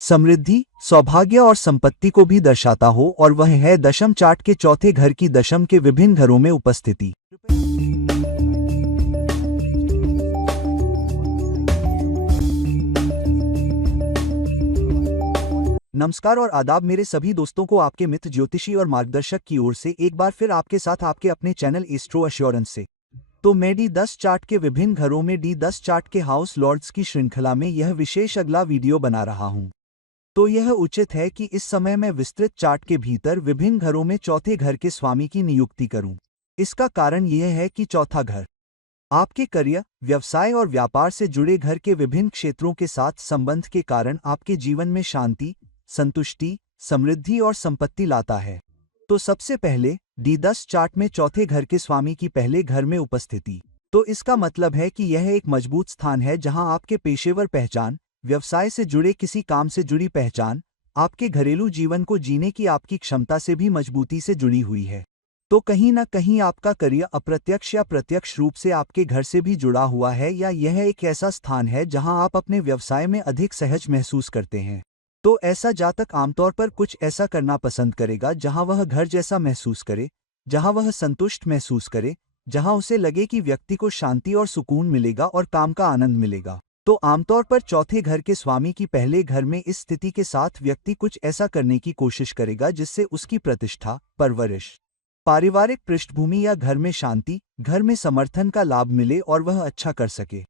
समृद्धि, सौभाग्य और संपत्ति को भी दर्शाता हो और वह है दशम चार्ट के चौथे घर की दशम के विभिन्न घरों में उपस्थिति। नमस्कार और आदाब मेरे सभी दोस्तों को आपके मित्र ज्योतिषी और मार्गदर्शक की ओर से एक बार फिर आपके साथ आपके अपने चैनल एस्ट्रो एश्योरेंस से। तो मैं D10 चार्ट के विभिन्न घरों में D10 चार्ट के हाउस लॉर्ड्स की श्रृंखला में यह विशेष अगला वीडियो बना रहा हूं। तो यह उचित है कि इस समय मैं विस्तृत चार्ट के भीतर विभिन्न घरों में चौथे घर के स्वामी की नियुक्ति करूं। इसका कारण यह है कि चौथा घर आपके करियर, व्यवसाय और व्यापार से जुड़े घर के विभिन्न क्षेत्रों के साथ संबंध के कारण आपके जीवन में शांति, संतुष्टि, समृद्धि और संपत्ति लाता है। तो सबसे पहले D10 चार्ट में चौथे घर के स्वामी की पहले घर में उपस्थिति, तो इसका मतलब है कि यह एक मजबूत स्थान है जहां आपके पेशेवर पहचान, व्यवसाय से जुड़े किसी काम से जुड़ी पहचान, आपके घरेलू जीवन को जीने की आपकी क्षमता से भी मजबूती से जुड़ी हुई है। तो कहीं ना कहीं आपका करियर अप्रत्यक्ष या प्रत्यक्ष रूप से आपके घर से भी जुड़ा हुआ है, या यह एक ऐसा स्थान है जहां आप अपने व्यवसाय में अधिक सहज महसूस करते हैं। तो ऐसा जातक आमतौर पर कुछ ऐसा करना पसंद करेगा जहां वह घर जैसा महसूस करे, जहां वह संतुष्ट महसूस करे, जहां उसे लगे कि व्यक्ति को शांति और सुकून मिलेगा और काम का आनंद मिलेगा। तो आमतौर पर चौथे घर के स्वामी की पहले घर में इस स्थिति के साथ व्यक्ति कुछ ऐसा करने की कोशिश करेगा जिससे उसकी प्रतिष्ठा, परवरिश, पारिवारिक पृष्ठभूमि या घर में शांति, घर में समर्थन का लाभ मिले और वह अच्छा कर सके।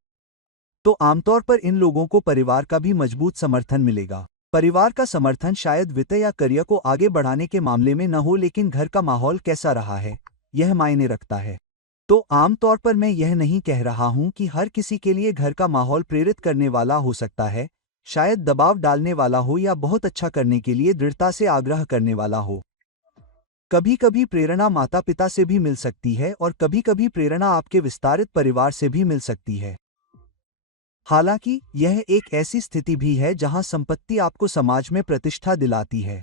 तो आमतौर पर इन लोगों को परिवार का भी मजबूत समर्थन मिलेगा। परिवार का समर्थन शायद वित्त या करियर को आगे बढ़ाने के मामले में न हो, लेकिन घर का माहौल कैसा रहा है यह मायने रखता है। तो आमतौर पर मैं यह नहीं कह रहा हूं कि हर किसी के लिए घर का माहौल प्रेरित करने वाला हो सकता है, शायद दबाव डालने वाला हो या बहुत अच्छा करने के लिए दृढ़ता से आग्रह करने वाला हो। कभी कभी प्रेरणा माता पिता से भी मिल सकती है और कभी कभी प्रेरणा आपके विस्तारित परिवार से भी मिल सकती है। हालांकि यह एक ऐसी स्थिति भी है जहां संपत्ति आपको समाज में प्रतिष्ठा दिलाती है।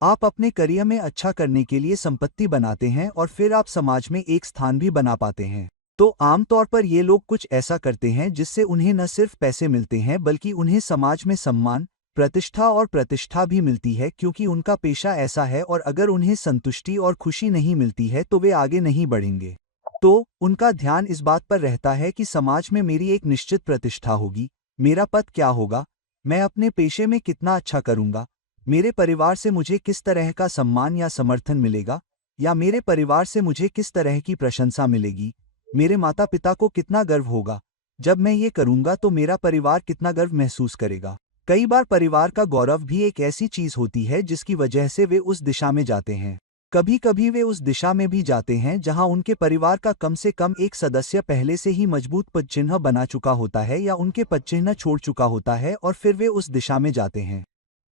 आप अपने करियर में अच्छा करने के लिए संपत्ति बनाते हैं और फिर आप समाज में एक स्थान भी बना पाते हैं। तो आमतौर पर ये लोग कुछ ऐसा करते हैं जिससे उन्हें न सिर्फ पैसे मिलते हैं बल्कि उन्हें समाज में सम्मान, प्रतिष्ठा और प्रतिष्ठा भी मिलती है, क्योंकि उनका पेशा ऐसा है और अगर उन्हें संतुष्टि और खुशी नहीं मिलती है तो वे आगे नहीं बढ़ेंगे। तो उनका ध्यान इस बात पर रहता है कि समाज में मेरी एक निश्चित प्रतिष्ठा होगी, मेरा पद क्या होगा, मैं अपने पेशे में कितना अच्छा करूंगा, मेरे परिवार से मुझे किस तरह का सम्मान या समर्थन मिलेगा, या मेरे परिवार से मुझे किस तरह की प्रशंसा मिलेगी, मेरे माता पिता को कितना गर्व होगा, जब मैं ये करूंगा तो मेरा परिवार कितना गर्व महसूस करेगा। कई बार परिवार का गौरव भी एक ऐसी चीज होती है जिसकी वजह से वे उस दिशा में जाते हैं। कभी कभी वे उस दिशा में भी जाते हैं जहां उनके परिवार का कम से कम एक सदस्य पहले से ही मजबूत पदचिह्न बना चुका होता है या उनके पदचिह्न छोड़ चुका होता है और फिर वे उस दिशा में जाते हैं।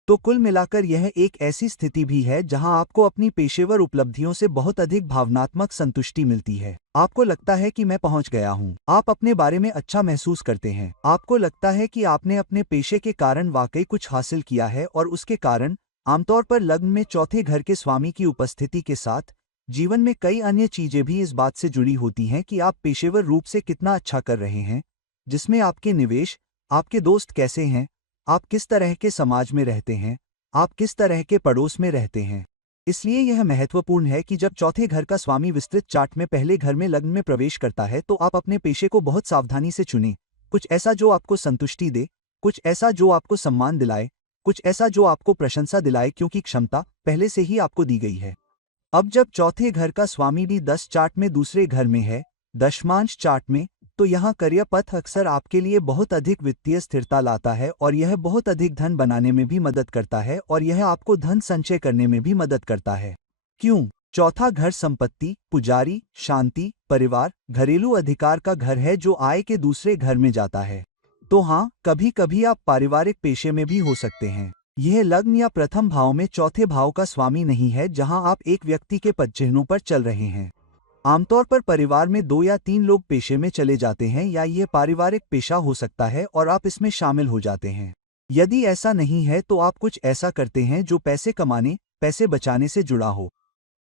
तो कुल मिलाकर यह एक ऐसी स्थिति भी है जहां आपको अपनी पेशेवर उपलब्धियों से बहुत अधिक भावनात्मक संतुष्टि मिलती है। आपको लगता है कि मैं पहुंच गया हूं, आप अपने बारे में अच्छा महसूस करते हैं, आपको लगता है कि आपने अपने पेशे के कारण वाकई कुछ हासिल किया है और उसके कारण आमतौर पर लग्न में चौथे घर के स्वामी की उपस्थिति के साथ जीवन में कई अन्य चीजें भी इस बात से जुड़ी होती हैं कि आप पेशेवर रूप से कितना अच्छा कर रहे हैं, जिसमें आपके निवेश, आपके दोस्त कैसे हैं, आप किस तरह के समाज में रहते हैं, आप किस तरह के पड़ोस में रहते हैं। इसलिए यह महत्वपूर्ण है कि जब चौथे घर का स्वामी विस्तृत चार्ट में पहले घर में लग्न में प्रवेश करता है तो आप अपने पेशे को बहुत सावधानी से चुनें। कुछ ऐसा जो आपको संतुष्टि दे, कुछ ऐसा जो आपको सम्मान दिलाए, कुछ ऐसा जो आपको प्रशंसा दिलाए, क्योंकि क्षमता पहले से ही आपको दी गई है। अब जब चौथे घर का स्वामी D10 चार्ट में दूसरे घर में है, दशमांश चार्ट में, तो यहाँ करियर पथ अक्सर आपके लिए बहुत अधिक वित्तीय स्थिरता लाता है और यह बहुत अधिक धन बनाने में भी मदद करता है और यह आपको धन संचय करने में भी मदद करता है। क्यों? चौथा घर संपत्ति, पुजारी, शांति, परिवार, घरेलू अधिकार का घर है जो आय के दूसरे घर में जाता है। तो हाँ, कभी कभी आप पारिवारिक पेशे में भी हो सकते हैं। यह लग्न या प्रथम भाव में चौथे भाव का स्वामी नहीं है जहां आप एक व्यक्ति के पदचिह्नों पर चल रहे हैं। आमतौर पर परिवार में 2 या 3 लोग पेशे में चले जाते हैं या यह पारिवारिक पेशा हो सकता है और आप इसमें शामिल हो जाते हैं। यदि ऐसा नहीं है तो आप कुछ ऐसा करते हैं जो पैसे कमाने, पैसे बचाने से जुड़ा हो।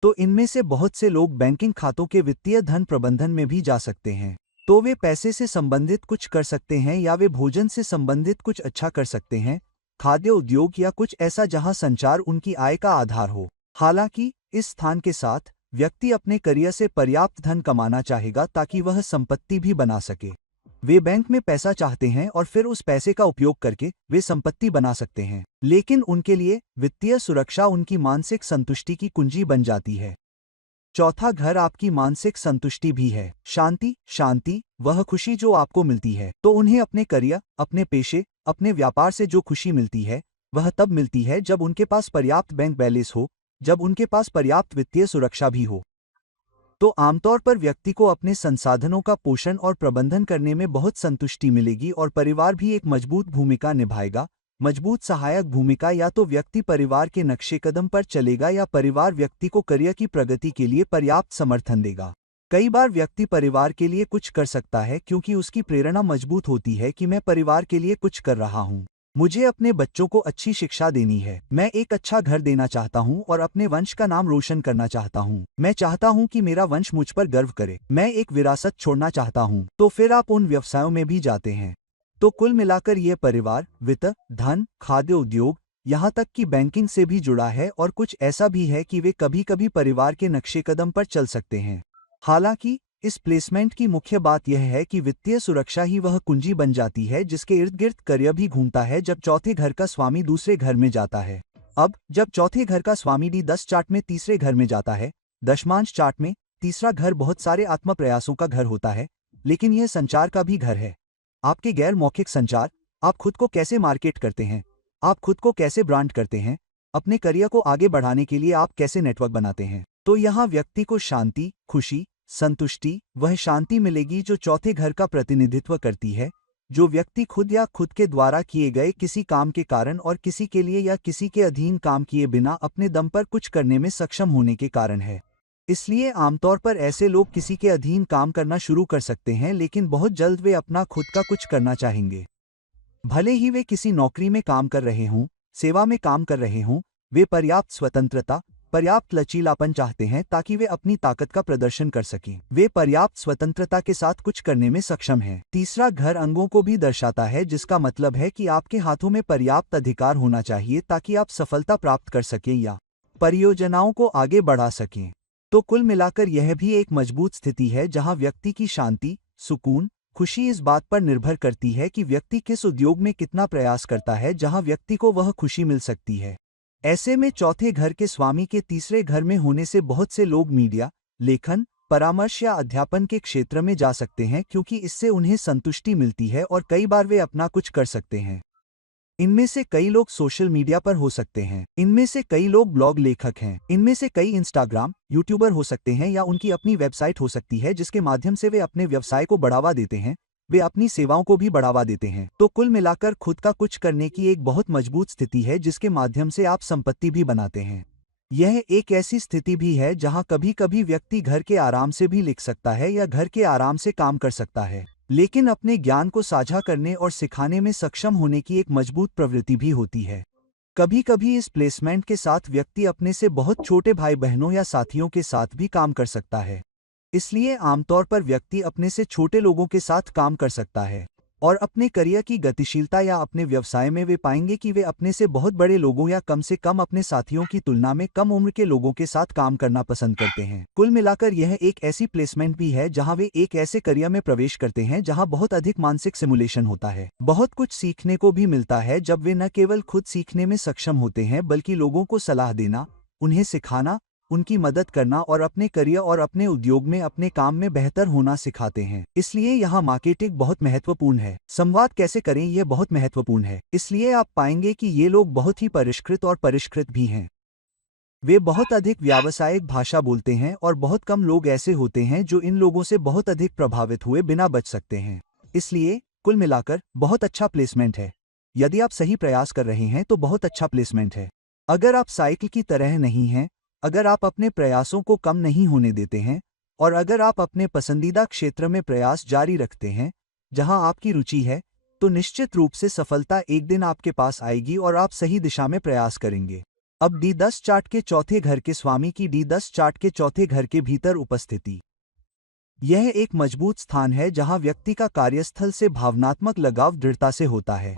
तो इनमें से बहुत से लोग बैंकिंग खातों के वित्तीय धन प्रबंधन में भी जा सकते हैं। तो वे पैसे से संबंधित कुछ कर सकते हैं या वे भोजन से संबंधित कुछ अच्छा कर सकते हैं। खाद्य उद्योग या कुछ ऐसा जहां संचार उनकी आय का आधार हो। हालांकि इस स्थान के साथ व्यक्ति अपने करियर से पर्याप्त धन कमाना चाहेगा ताकि वह संपत्ति भी बना सके। वे बैंक में पैसा चाहते हैं और फिर उस पैसे का उपयोग करके वे संपत्ति बना सकते हैं, लेकिन उनके लिए वित्तीय सुरक्षा उनकी मानसिक संतुष्टि की कुंजी बन जाती है। चौथा घर आपकी मानसिक संतुष्टि भी है। शांति, शांति वह खुशी जो आपको मिलती है। तो उन्हें अपने करियर, अपने पेशे, अपने व्यापार से जो खुशी मिलती है वह तब मिलती है जब उनके पास पर्याप्त बैंक बैलेंस हो, जब उनके पास पर्याप्त वित्तीय सुरक्षा भी हो। तो आमतौर पर व्यक्ति को अपने संसाधनों का पोषण और प्रबंधन करने में बहुत संतुष्टि मिलेगी और परिवार भी एक मजबूत भूमिका निभाएगा। मजबूत सहायक भूमिका, या तो व्यक्ति परिवार के नक्शे कदम पर चलेगा या परिवार व्यक्ति को करियर की प्रगति के लिए पर्याप्त समर्थन देगा। कई बार व्यक्ति परिवार के लिए कुछ कर सकता है क्योंकि उसकी प्रेरणा मजबूत होती है कि मैं परिवार के लिए कुछ कर रहा हूँ, मुझे अपने बच्चों को अच्छी शिक्षा देनी है, मैं एक अच्छा घर देना चाहता हूं और अपने वंश का नाम रोशन करना चाहता हूं, मैं चाहता हूं कि मेरा वंश मुझ पर गर्व करे, मैं एक विरासत छोड़ना चाहता हूं। तो फिर आप उन व्यवसायों में भी जाते हैं। तो कुल मिलाकर यह परिवार, वित्त, धन, खाद्य उद्योग, यहाँ तक कि बैंकिंग से भी जुड़ा है और कुछ ऐसा भी है कि वे कभी कभी परिवार के नक्शे कदम पर चल सकते हैं। हालांकि इस प्लेसमेंट की मुख्य बात यह है कि वित्तीय सुरक्षा ही वह कुंजी बन जाती है जिसके इर्द गिर्द करियर भी घूमता है जब चौथे घर का स्वामी दूसरे घर में जाता है। अब जब चौथे घर का स्वामी D10 चार्ट में तीसरे घर में जाता है, दशमांश चार्ट में तीसरा घर बहुत सारे आत्म प्रयासों का घर होता है, लेकिन यह संचार का भी घर है। आपके गैर मौखिक संचार, आप खुद को कैसे मार्केट करते हैं, आप खुद को कैसे ब्रांड करते हैं, अपने करियर को आगे बढ़ाने के लिए आप कैसे नेटवर्क बनाते हैं। तो यहाँ व्यक्ति को शांति, खुशी, संतुष्टि, वह शांति मिलेगी जो चौथे घर का प्रतिनिधित्व करती है, जो व्यक्ति खुद या खुद के द्वारा किए गए किसी काम के कारण और किसी के लिए या किसी के अधीन काम किए बिना अपने दम पर कुछ करने में सक्षम होने के कारण है। इसलिए आमतौर पर ऐसे लोग किसी के अधीन काम करना शुरू कर सकते हैं, लेकिन बहुत जल्द वे अपना खुद का कुछ करना चाहेंगे। भले ही वे किसी नौकरी में काम कर रहे हों, सेवा में काम कर रहे हों, वे पर्याप्त स्वतंत्रता, पर्याप्त लचीलापन चाहते हैं ताकि वे अपनी ताकत का प्रदर्शन कर सकें। वे पर्याप्त स्वतंत्रता के साथ कुछ करने में सक्षम हैं। तीसरा घर अंगों को भी दर्शाता है, जिसका मतलब है कि आपके हाथों में पर्याप्त अधिकार होना चाहिए ताकि आप सफलता प्राप्त कर सकें या परियोजनाओं को आगे बढ़ा सकें। तो कुल मिलाकर यह भी एक मजबूत स्थिति है जहां व्यक्ति की शांति, सुकून, खुशी इस बात पर निर्भर करती है कि व्यक्ति किस उद्योग में कितना प्रयास करता है जहां व्यक्ति को वह खुशी मिल सकती है। ऐसे में चौथे घर के स्वामी के तीसरे घर में होने से बहुत से लोग मीडिया, लेखन, परामर्श या अध्यापन के क्षेत्र में जा सकते हैं क्योंकि इससे उन्हें संतुष्टि मिलती है और कई बार वे अपना कुछ कर सकते हैं। इनमें से कई लोग सोशल मीडिया पर हो सकते हैं, इनमें से कई लोग ब्लॉग लेखक हैं, इनमें से कई इंस्टाग्राम, यूट्यूबर हो सकते हैं या उनकी अपनी वेबसाइट हो सकती है जिसके माध्यम से वे अपने व्यवसाय को बढ़ावा देते हैं, वे अपनी सेवाओं को भी बढ़ावा देते हैं। तो कुल मिलाकर खुद का कुछ करने की एक बहुत मजबूत स्थिति है जिसके माध्यम से आप संपत्ति भी बनाते हैं। यह एक ऐसी स्थिति भी है जहां कभी कभी व्यक्ति घर के आराम से भी लिख सकता है या घर के आराम से काम कर सकता है, लेकिन अपने ज्ञान को साझा करने और सिखाने में सक्षम होने की एक मजबूत प्रवृत्ति भी होती है। कभी कभी इस प्लेसमेंट के साथ व्यक्ति अपने से बहुत छोटे भाई बहनों या साथियों के साथ भी काम कर सकता है। इसलिए आमतौर पर व्यक्ति अपने से छोटे लोगों के साथ काम कर सकता है और अपने करियर की गतिशीलता या अपने व्यवसाय में वे पाएंगे कि वे अपने से बहुत बड़े लोगों या कम से कम अपने साथियों की तुलना में कम उम्र के लोगों के साथ काम करना पसंद करते हैं। कुल मिलाकर यह एक ऐसी प्लेसमेंट भी है जहां वे एक ऐसे करियर में प्रवेश करते हैं जहां बहुत अधिक मानसिक सिमुलेशन होता है। बहुत कुछ सीखने को भी मिलता है जब वे न केवल खुद सीखने में सक्षम होते हैं बल्कि लोगों को सलाह देना, उन्हें सिखाना, उनकी मदद करना और अपने करियर और अपने उद्योग में अपने काम में बेहतर होना सिखाते हैं। इसलिए यहाँ मार्केटिंग बहुत महत्वपूर्ण है। संवाद कैसे करें यह बहुत महत्वपूर्ण है। इसलिए आप पाएंगे कि ये लोग बहुत ही परिष्कृत और परिष्कृत भी हैं। वे बहुत अधिक व्यावसायिक भाषा बोलते हैं और बहुत कम लोग ऐसे होते हैं जो इन लोगों से बहुत अधिक प्रभावित हुए बिना बच सकते हैं। इसलिए कुल मिलाकर बहुत अच्छा प्लेसमेंट है। यदि आप सही प्रयास कर रहे हैं तो बहुत अच्छा प्लेसमेंट है। अगर आप साइकिल की तरह नहीं हैं, अगर आप अपने प्रयासों को कम नहीं होने देते हैं और अगर आप अपने पसंदीदा क्षेत्र में प्रयास जारी रखते हैं जहां आपकी रुचि है, तो निश्चित रूप से सफलता एक दिन आपके पास आएगी और आप सही दिशा में प्रयास करेंगे। अब D10 चार्ट के चौथे घर के स्वामी की D10 चार्ट के चौथे घर के भीतर उपस्थिति। यह एक मजबूत स्थान है जहां व्यक्ति का कार्यस्थल से भावनात्मक लगाव दृढ़ता से होता है।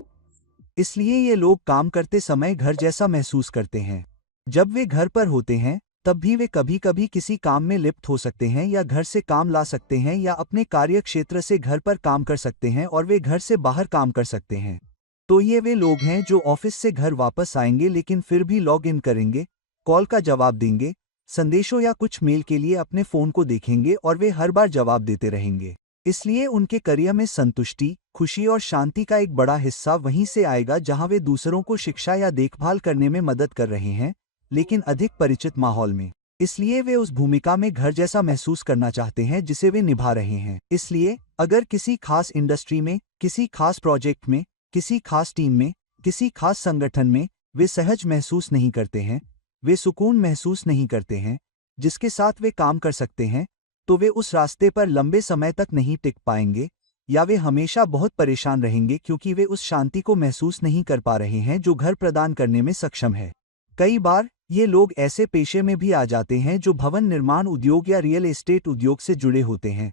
इसलिए ये लोग काम करते समय घर जैसा महसूस करते हैं। जब वे घर पर होते हैं तब भी वे कभी कभी किसी काम में लिप्त हो सकते हैं या घर से काम ला सकते हैं या अपने कार्य क्षेत्र से घर पर काम कर सकते हैं और वे घर से बाहर काम कर सकते हैं। तो ये वे लोग हैं जो ऑफिस से घर वापस आएंगे लेकिन फिर भी लॉग इन करेंगे, कॉल का जवाब देंगे, संदेशों या कुछ मेल के लिए अपने फ़ोन को देखेंगे और वे हर बार जवाब देते रहेंगे। इसलिए उनके करियर में संतुष्टि, खुशी और शांति का एक बड़ा हिस्सा वहीं से आएगा जहां वे दूसरों को शिक्षा या देखभाल करने में मदद कर रहे हैं, लेकिन अधिक परिचित माहौल में। इसलिए वे उस भूमिका में घर जैसा महसूस करना चाहते हैं जिसे वे निभा रहे हैं। इसलिए अगर किसी खास इंडस्ट्री में, किसी खास प्रोजेक्ट में, किसी खास टीम में, किसी खास संगठन में वे सहज महसूस नहीं करते हैं, वे सुकून महसूस नहीं करते हैं जिसके साथ वे काम कर सकते हैं, तो वे उस रास्ते पर लंबे समय तक नहीं टिक पाएंगे या वे हमेशा बहुत परेशान रहेंगे क्योंकि वे उस शांति को महसूस नहीं कर पा रहे हैं जो घर प्रदान करने में सक्षम है। कई बार ये लोग ऐसे पेशे में भी आ जाते हैं जो भवन निर्माण उद्योग या रियल एस्टेट उद्योग से जुड़े होते हैं।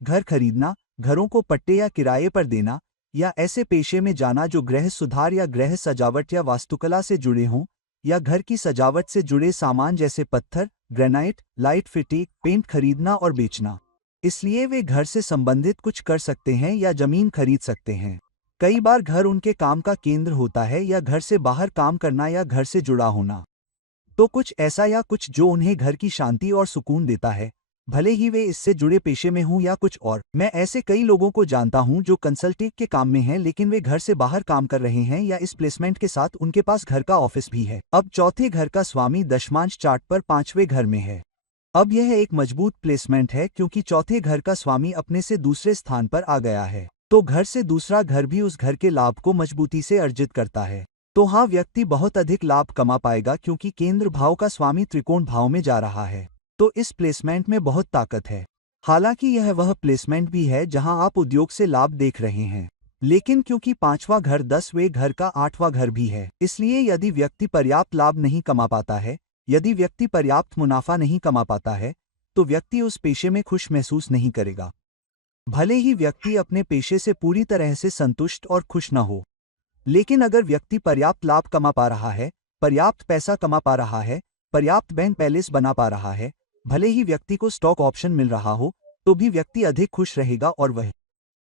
घर खरीदना, घरों को पट्टे या किराए पर देना, या ऐसे पेशे में जाना जो गृह सुधार या गृह सजावट या वास्तुकला से जुड़े हों, या घर की सजावट से जुड़े सामान जैसे पत्थर, ग्रेनाइट, लाइट फिटिंग, पेंट खरीदना और बेचना। इसलिए वे घर से संबंधित कुछ कर सकते हैं या जमीन खरीद सकते हैं। कई बार घर उनके काम का केंद्र होता है या घर से बाहर काम करना या घर से जुड़ा होना। तो कुछ ऐसा या कुछ जो उन्हें घर की शांति और सुकून देता है, भले ही वे इससे जुड़े पेशे में हों या कुछ और। मैं ऐसे कई लोगों को जानता हूं जो कंसल्टिंग के काम में हैं लेकिन वे घर से बाहर काम कर रहे हैं या इस प्लेसमेंट के साथ उनके पास घर का ऑफिस भी है। अब चौथे घर का स्वामी दशमांश चार्ट पर 5वें घर में है। अब यह एक मजबूत प्लेसमेंट है क्योंकि चौथे घर का स्वामी अपने से दूसरे स्थान पर आ गया है। तो घर से दूसरा घर भी उस घर के लाभ को मजबूती से अर्जित करता है। तो हाँ, व्यक्ति बहुत अधिक लाभ कमा पाएगा क्योंकि केंद्र भाव का स्वामी त्रिकोण भाव में जा रहा है। तो इस प्लेसमेंट में बहुत ताकत है। हालांकि यह वह प्लेसमेंट भी है जहां आप उद्योग से लाभ देख रहे हैं, लेकिन क्योंकि 5वां घर 10वें घर का 8वां घर भी है, इसलिए यदि व्यक्ति पर्याप्त लाभ नहीं कमा पाता है, यदि व्यक्ति पर्याप्त मुनाफा नहीं कमा पाता है, तो व्यक्ति उस पेशे में खुश महसूस नहीं करेगा। भले ही व्यक्ति अपने पेशे से पूरी तरह से संतुष्ट और खुश न हो, लेकिन अगर व्यक्ति पर्याप्त लाभ कमा पा रहा है, पर्याप्त पैसा कमा पा रहा है, पर्याप्त बैंक बैलेंस बना पा रहा है, भले ही व्यक्ति को स्टॉक ऑप्शन मिल रहा हो, तो भी व्यक्ति अधिक खुश रहेगा और वह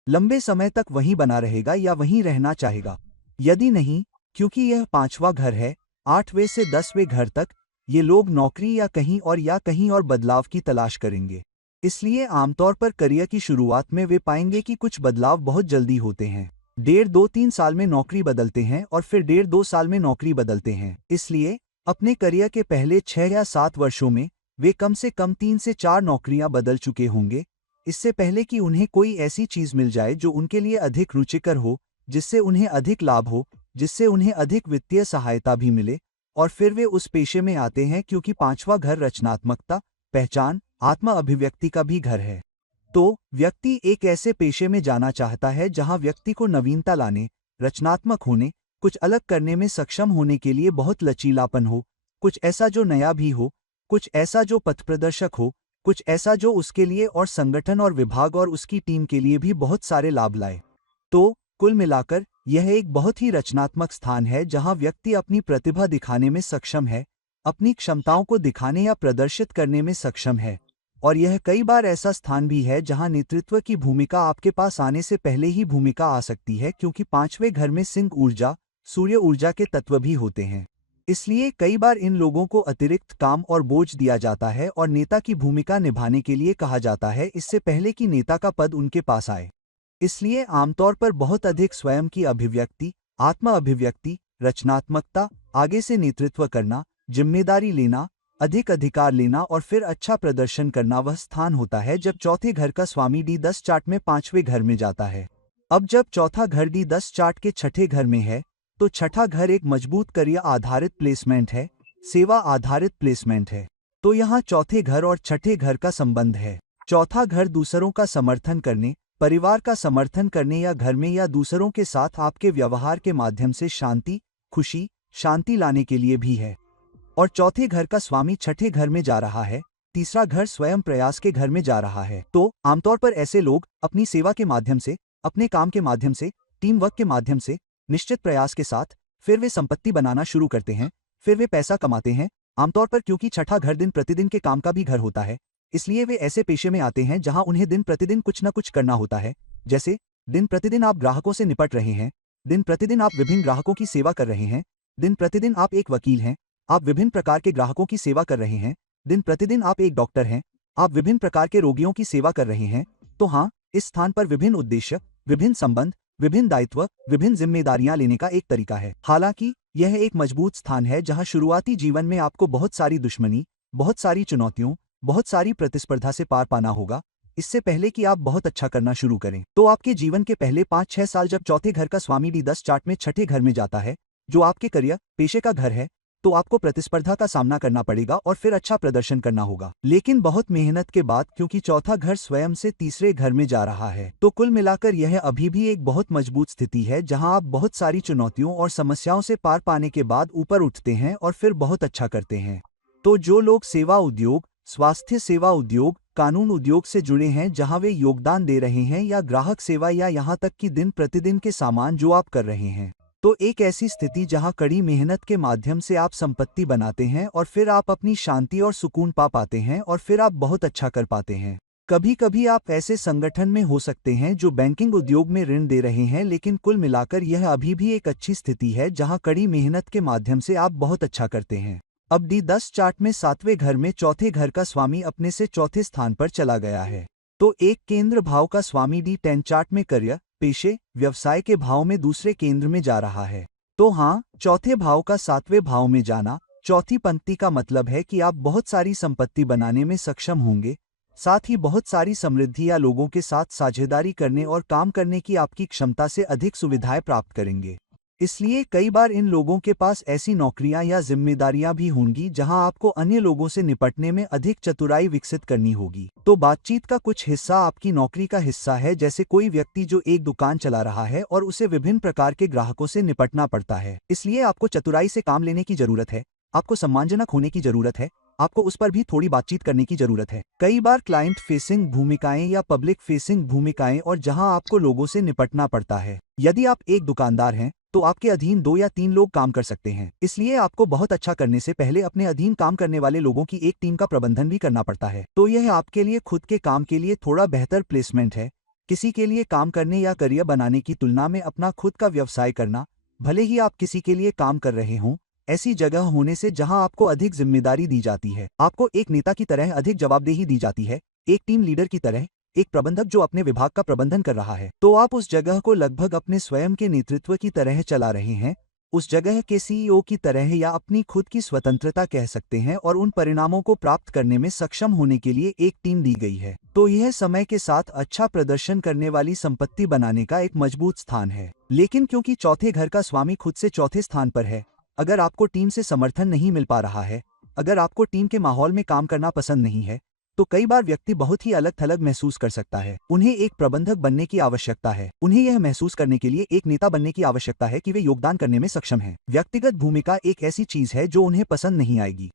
लंबे समय तक वहीं बना रहेगा या वहीं रहना चाहेगा। यदि नहीं, क्योंकि यह 5वां घर है, 8वें से 10वें घर तक ये लोग नौकरी या कहीं और बदलाव की तलाश करेंगे। इसलिए आमतौर पर करियर की शुरुआत में वे पाएंगे कि कुछ बदलाव बहुत जल्दी होते हैं। 1.5-2-3 साल में नौकरी बदलते हैं और फिर 1.5-2 साल में नौकरी बदलते हैं। इसलिए अपने करियर के पहले 6 या 7 वर्षों में वे कम से कम 3 से 4 नौकरियां बदल चुके होंगे, इससे पहले कि उन्हें कोई ऐसी चीज मिल जाए जो उनके लिए अधिक रुचिकर हो, जिससे उन्हें अधिक लाभ हो, जिससे उन्हें अधिक वित्तीय सहायता भी मिले, और फिर वे उस पेशे में आते हैं क्योंकि 5वां घर रचनात्मकता, पहचान, आत्म अभिव्यक्ति का भी घर है। तो व्यक्ति एक ऐसे पेशे में जाना चाहता है जहां व्यक्ति को नवीनता लाने, रचनात्मक होने, कुछ अलग करने में सक्षम होने के लिए बहुत लचीलापन हो, कुछ ऐसा जो नया भी हो, कुछ ऐसा जो पथप्रदर्शक हो, कुछ ऐसा जो उसके लिए और संगठन और विभाग और उसकी टीम के लिए भी बहुत सारे लाभ लाए। तो कुल मिलाकर यह एक बहुत ही रचनात्मक स्थान है जहां व्यक्ति अपनी प्रतिभा दिखाने में सक्षम है, अपनी क्षमताओं को दिखाने या प्रदर्शित करने में सक्षम है। और यह कई बार ऐसा स्थान भी है जहां नेतृत्व की भूमिका आपके पास आने से पहले ही भूमिका आ सकती है, क्योंकि 5वें घर में सिंह ऊर्जा, सूर्य ऊर्जा के तत्व भी होते हैं। इसलिए कई बार इन लोगों को अतिरिक्त काम और बोझ दिया जाता है और नेता की भूमिका निभाने के लिए कहा जाता है इससे पहले कि नेता का पद उनके पास आए। इसलिए आमतौर पर बहुत अधिक स्वयं की अभिव्यक्ति, आत्म अभिव्यक्ति, रचनात्मकता, आगे से नेतृत्व करना, जिम्मेदारी लेना, अधिक अधिकार लेना और फिर अच्छा प्रदर्शन करना वह स्थान होता है जब चौथे घर का स्वामी D10 चार्ट में 5वें घर में जाता है। अब जब चौथा घर D10 चार्ट के छठे घर में है, तो छठा घर एक मजबूत करियर आधारित प्लेसमेंट है, सेवा आधारित प्लेसमेंट है। तो यहाँ चौथे घर और छठे घर का संबंध है। चौथा घर दूसरों का समर्थन करने, परिवार का समर्थन करने या घर में या दूसरों के साथ आपके व्यवहार के माध्यम से शांति, खुशी, शांति लाने के लिए भी है। और चौथे घर का स्वामी छठे घर में जा रहा है, तीसरा घर स्वयं प्रयास के घर में जा रहा है। तो आमतौर पर ऐसे लोग अपनी सेवा के माध्यम से, अपने काम के माध्यम से, टीम वर्क के माध्यम से, निश्चित प्रयास के साथ फिर वे संपत्ति बनाना शुरू करते हैं, फिर वे पैसा कमाते हैं। आमतौर पर क्योंकि छठा घर दिन प्रतिदिन के काम का भी घर होता है, इसलिए वे ऐसे पेशे में आते हैं जहां उन्हें दिन प्रतिदिन कुछ न कुछ करना होता है। जैसे दिन प्रतिदिन आप ग्राहकों से निपट रहे हैं, दिन प्रतिदिन आप विभिन्न ग्राहकों की सेवा कर रहे हैं, दिन प्रतिदिन आप एक वकील हैं, आप विभिन्न प्रकार के ग्राहकों की सेवा कर रहे हैं, दिन प्रतिदिन आप एक डॉक्टर हैं, आप विभिन्न प्रकार के रोगियों की सेवा कर रहे हैं। तो हाँ, इस स्थान पर विभिन्न उद्देश्य, विभिन्न संबंध, विभिन्न दायित्व, विभिन्न जिम्मेदारियां लेने का एक तरीका है। हालांकि यह एक मजबूत स्थान है जहां शुरुआती जीवन में आपको बहुत सारी दुश्मनी, बहुत सारी चुनौतियों, बहुत सारी प्रतिस्पर्धा से पार पाना होगा, इससे पहले कि आप बहुत अच्छा करना शुरू करें। तो आपके जीवन के पहले 5-6 साल जब चौथे घर का स्वामी D10 चार्ट में छठे घर में जाता है, जो आपके करियर, पेशे का घर है, तो आपको प्रतिस्पर्धा का सामना करना पड़ेगा और फिर अच्छा प्रदर्शन करना होगा। लेकिन बहुत मेहनत के बाद, क्योंकि चौथा घर स्वयं से तीसरे घर में जा रहा है, तो कुल मिलाकर यह अभी भी एक बहुत मजबूत स्थिति है जहां आप बहुत सारी चुनौतियों और समस्याओं से पार पाने के बाद ऊपर उठते हैं और फिर बहुत अच्छा करते हैं। तो जो लोग सेवा उद्योग, स्वास्थ्य सेवा उद्योग, कानून उद्योग से जुड़े हैं जहां वे योगदान दे रहे हैं, या ग्राहक सेवा, या यहां तक कि दिन प्रतिदिन के सामान जो आप कर रहे हैं, तो एक ऐसी स्थिति जहां कड़ी मेहनत के माध्यम से आप संपत्ति बनाते हैं और फिर आप अपनी शांति और सुकून पा पाते हैं और फिर आप बहुत अच्छा कर पाते हैं। कभी कभी आप ऐसे संगठन में हो सकते हैं जो बैंकिंग उद्योग में ऋण दे रहे हैं, लेकिन कुल मिलाकर यह अभी भी एक अच्छी स्थिति है जहां कड़ी मेहनत के माध्यम से आप बहुत अच्छा करते हैं। अब D10 चार्ट में सातवें घर में चौथे घर का स्वामी अपने से चौथे स्थान पर चला गया है, तो एक केंद्र भाव का स्वामी D10 चार्ट में करियर, पेशे, व्यवसाय के भाव में दूसरे केंद्र में जा रहा है। तो हाँ, चौथे भाव का सातवें भाव में जाना, चौथी पंक्ति का मतलब है कि आप बहुत सारी संपत्ति बनाने में सक्षम होंगे, साथ ही बहुत सारी समृद्धि या लोगों के साथ साझेदारी करने और काम करने की आपकी क्षमता से अधिक सुविधाएं प्राप्त करेंगे। इसलिए कई बार इन लोगों के पास ऐसी नौकरियां या जिम्मेदारियां भी होंगी जहां आपको अन्य लोगों से निपटने में अधिक चतुराई विकसित करनी होगी। तो बातचीत का कुछ हिस्सा आपकी नौकरी का हिस्सा है, जैसे कोई व्यक्ति जो एक दुकान चला रहा है और उसे विभिन्न प्रकार के ग्राहकों से निपटना पड़ता है, इसलिए आपको चतुराई से काम लेने की जरूरत है, आपको सम्मानजनक होने की जरूरत है, आपको उस पर भी थोड़ी बातचीत करने की जरूरत है। कई बार क्लाइंट फेसिंग भूमिकाएं या पब्लिक फेसिंग भूमिकाएं, और जहां आपको लोगों से निपटना पड़ता है। यदि आप एक दुकानदार हैं तो आपके अधीन 2 या 3 लोग काम कर सकते हैं, इसलिए आपको बहुत अच्छा करने से पहले अपने अधीन काम करने वाले लोगों की एक टीम का प्रबंधन भी करना पड़ता है। तो यह आपके लिए खुद के काम के लिए थोड़ा बेहतर प्लेसमेंट है। किसी के लिए काम करने या करियर बनाने की तुलना में अपना खुद का व्यवसाय करना, भले ही आप किसी के लिए काम कर रहे हों, ऐसी जगह होने से जहां आपको अधिक जिम्मेदारी दी जाती है, आपको एक नेता की तरह अधिक जवाबदेही दी जाती है, एक टीम लीडर की तरह, एक प्रबंधक जो अपने विभाग का प्रबंधन कर रहा है, तो आप उस जगह को लगभग अपने स्वयं के नेतृत्व की तरह चला रहे हैं, उस जगह के CEO की तरह, या अपनी खुद की स्वतंत्रता कह सकते हैं, और उन परिणामों को प्राप्त करने में सक्षम होने के लिए एक टीम दी गई है। तो यह समय के साथ अच्छा प्रदर्शन करने वाली संपत्ति बनाने का एक मजबूत स्थान है। लेकिन क्योंकि चौथे घर का स्वामी खुद से चौथे स्थान पर है, अगर आपको टीम से समर्थन नहीं मिल पा रहा है, अगर आपको टीम के माहौल में काम करना पसंद नहीं है, तो कई बार व्यक्ति बहुत ही अलग थलग महसूस कर सकता है। उन्हें एक प्रबंधक बनने की आवश्यकता है, उन्हें यह महसूस करने के लिए एक नेता बनने की आवश्यकता है कि वे योगदान करने में सक्षम हैं। व्यक्तिगत भूमिका एक ऐसी चीज है जो उन्हें पसंद नहीं आएगी।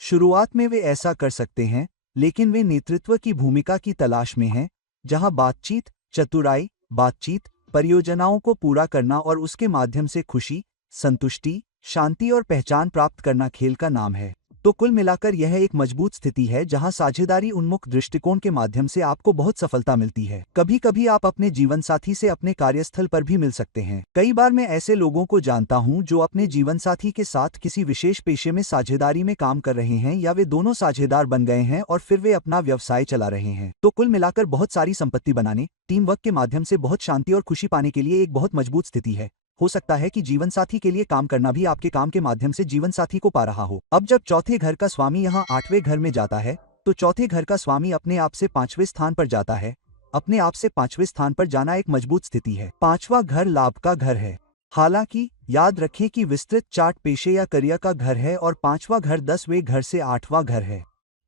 शुरुआत में वे ऐसा कर सकते हैं, लेकिन वे नेतृत्व की भूमिका की तलाश में हैं, जहां बातचीत, चतुराई, बातचीत, परियोजनाओं को पूरा करना और उसके माध्यम से खुशी, संतुष्टि, शांति और पहचान प्राप्त करना खेल का नाम है। तो कुल मिलाकर यह एक मजबूत स्थिति है जहां साझेदारी उन्मुख दृष्टिकोण के माध्यम से आपको बहुत सफलता मिलती है। कभी कभी आप अपने जीवन साथी से अपने कार्यस्थल पर भी मिल सकते हैं। कई बार मैं ऐसे लोगों को जानता हूं जो अपने जीवन साथी के साथ किसी विशेष पेशे में साझेदारी में काम कर रहे हैं, या वे दोनों साझेदार बन गए हैं और फिर वे अपना व्यवसाय चला रहे हैं। तो कुल मिलाकर बहुत सारी संपत्ति बनाने, टीम वर्क के माध्यम से बहुत शांति और खुशी पाने के लिए एक बहुत मजबूत स्थिति है। हो सकता है कि जीवन साथी के लिए काम करना भी आपके काम के माध्यम से जीवन साथी को पा रहा हो। अब जब चौथे घर का स्वामी यहाँ 8वें घर में जाता है, तो चौथे घर का स्वामी अपने आप से 5वें स्थान पर जाता है। अपने आप से 5वें स्थान पर जाना एक मजबूत स्थिति है। 5वां घर लाभ का घर है। हालांकि याद रखें कि विस्तृत चार्ट पेशे या करियर का घर है और 5वां घर 10वें घर से 8वां घर है।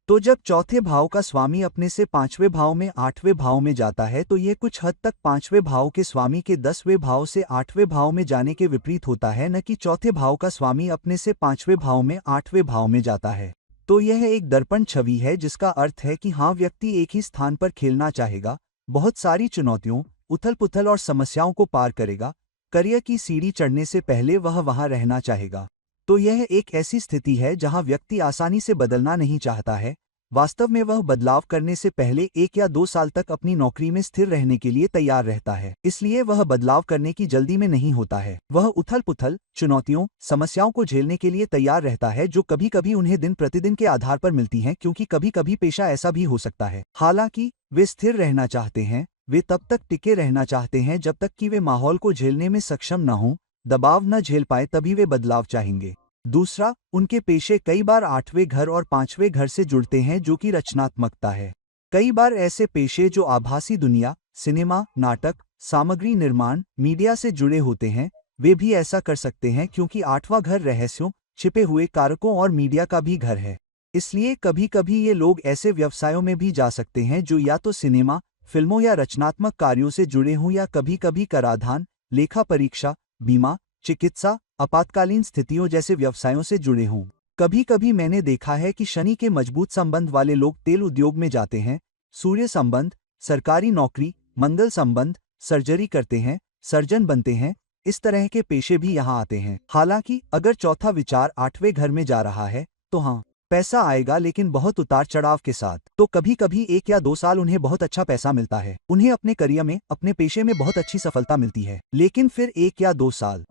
तो जब चौथे भाव का स्वामी अपने से 5वें भाव में 8वें भाव में जाता है, तो यह कुछ हद तक 5वें भाव के स्वामी के 10वें भाव से 8वें भाव में जाने के विपरीत होता है, न कि चौथे भाव का स्वामी अपने से 5वें भाव में 8वें भाव में जाता है। तो यह एक दर्पण छवि है, जिसका अर्थ है कि हाँ, व्यक्ति एक ही स्थान पर खेलना चाहेगा, बहुत सारी चुनौतियों, उथल पुथल और समस्याओं को पार करेगा, करियर की सीढ़ी चढ़ने से पहले वह वहां रहना चाहेगा। तो यह एक ऐसी स्थिति है जहां व्यक्ति आसानी से बदलना नहीं चाहता है। वास्तव में वह बदलाव करने से पहले 1 या 2 साल तक अपनी नौकरी में स्थिर रहने के लिए तैयार रहता है। इसलिए वह बदलाव करने की जल्दी में नहीं होता है। वह उथल-पुथल, चुनौतियों, समस्याओं को झेलने के लिए तैयार रहता है जो कभी-कभी उन्हें दिन प्रतिदिन के आधार पर मिलती हैं, क्योंकि कभी-कभी पेशा ऐसा भी हो सकता है। हालांकि वे स्थिर रहना चाहते हैं, वे तब तक टिके रहना चाहते हैं जब तक कि वे माहौल को झेलने में सक्षम न हों, दबाव न झेल पाए, तभी वे बदलाव चाहेंगे। दूसरा, उनके पेशे कई बार 8वें घर और 5वें घर से जुड़ते हैं, जो कि रचनात्मकता है। कई बार ऐसे पेशे जो आभासी दुनिया, सिनेमा, नाटक, सामग्री निर्माण, मीडिया से जुड़े होते हैं, वे भी ऐसा कर सकते हैं, क्योंकि 8वां घर रहस्यों, छिपे हुए कारकों और मीडिया का भी घर है। इसलिए कभी-कभी ये लोग ऐसे व्यवसायों में भी जा सकते हैं जो या तो सिनेमा, फिल्मों या रचनात्मक कार्यों से जुड़े हों, या कभी-कभी कराधान, लेखा परीक्षा, बीमा, चिकित्सा, आपातकालीन स्थितियों जैसे व्यवसायों से जुड़े हों। कभी-कभी मैंने देखा है कि शनि के मजबूत संबंध वाले लोग तेल उद्योग में जाते हैं, सूर्य संबंध, सरकारी नौकरी, मंगल संबंध, सर्जरी करते हैं, सर्जन बनते हैं। इस तरह के पेशे भी यहाँ आते हैं। हालांकि अगर चौथा विचार 8वें घर में जा रहा है, तो हाँ, पैसा आएगा, लेकिन बहुत उतार चढ़ाव के साथ। तो कभी-कभी 1 या 2 साल उन्हें बहुत अच्छा पैसा मिलता है, उन्हें अपने करियर में, अपने पेशे में बहुत अच्छी सफलता मिलती है। लेकिन फिर 1 या 2 साल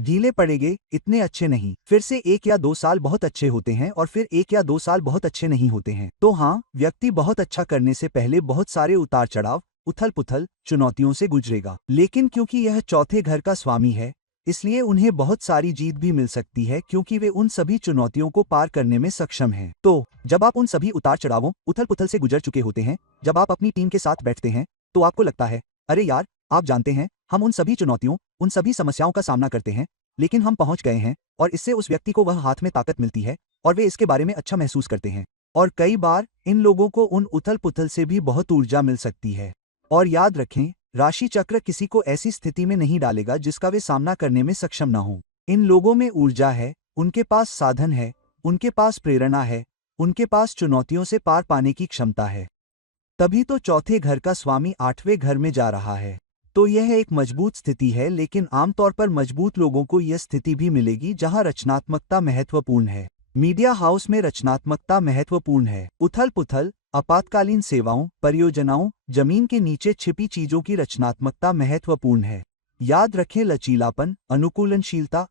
ढीले पड़ेंगे, इतने अच्छे नहीं। फिर से 1 या 2 साल बहुत अच्छे होते हैं और फिर 1 या 2 साल बहुत अच्छे नहीं होते हैं। तो हाँ, व्यक्ति बहुत अच्छा करने से पहले बहुत सारे उतार चढ़ाव, उथल-पुथल, चुनौतियों से गुजरेगा। लेकिन क्योंकि यह चौथे घर का स्वामी है, इसलिए उन्हें बहुत सारी जीत भी मिल सकती है, क्योंकि वे उन सभी चुनौतियों को पार करने में सक्षम हैं। तो जब आप उन सभी उतार चढ़ावों, उथल-पुथल से गुजर चुके होते हैं, जब आप अपनी टीम के साथ बैठते हैं, तो आपको लगता है, अरे यार, आप जानते हैं, हम उन सभी चुनौतियों, उन सभी समस्याओं का सामना करते हैं, लेकिन हम पहुंच गए हैं, और इससे उस व्यक्ति को वह हाथ में ताकत मिलती है, और वे इसके बारे में अच्छा महसूस करते हैं। और कई बार इन लोगों को उन उथल-पुथल से भी बहुत ऊर्जा मिल सकती है। और याद रखें, राशि चक्र किसी को ऐसी स्थिति में नहीं डालेगा जिसका वे सामना करने में सक्षम न हो। इन लोगों में ऊर्जा है, उनके पास साधन है, उनके पास प्रेरणा है, उनके पास चुनौतियों से पार पाने की क्षमता है। तभी तो चौथे घर का स्वामी 8वें घर में जा रहा है। तो यह एक मजबूत स्थिति है, लेकिन आमतौर पर मजबूत लोगों को यह स्थिति भी मिलेगी जहां रचनात्मकता महत्वपूर्ण है। मीडिया हाउस में रचनात्मकता महत्वपूर्ण है। उथल-पुथल, आपातकालीन सेवाओं, परियोजनाओं, जमीन के नीचे छिपी चीजों की रचनात्मकता महत्वपूर्ण है। याद रखें, लचीलापन,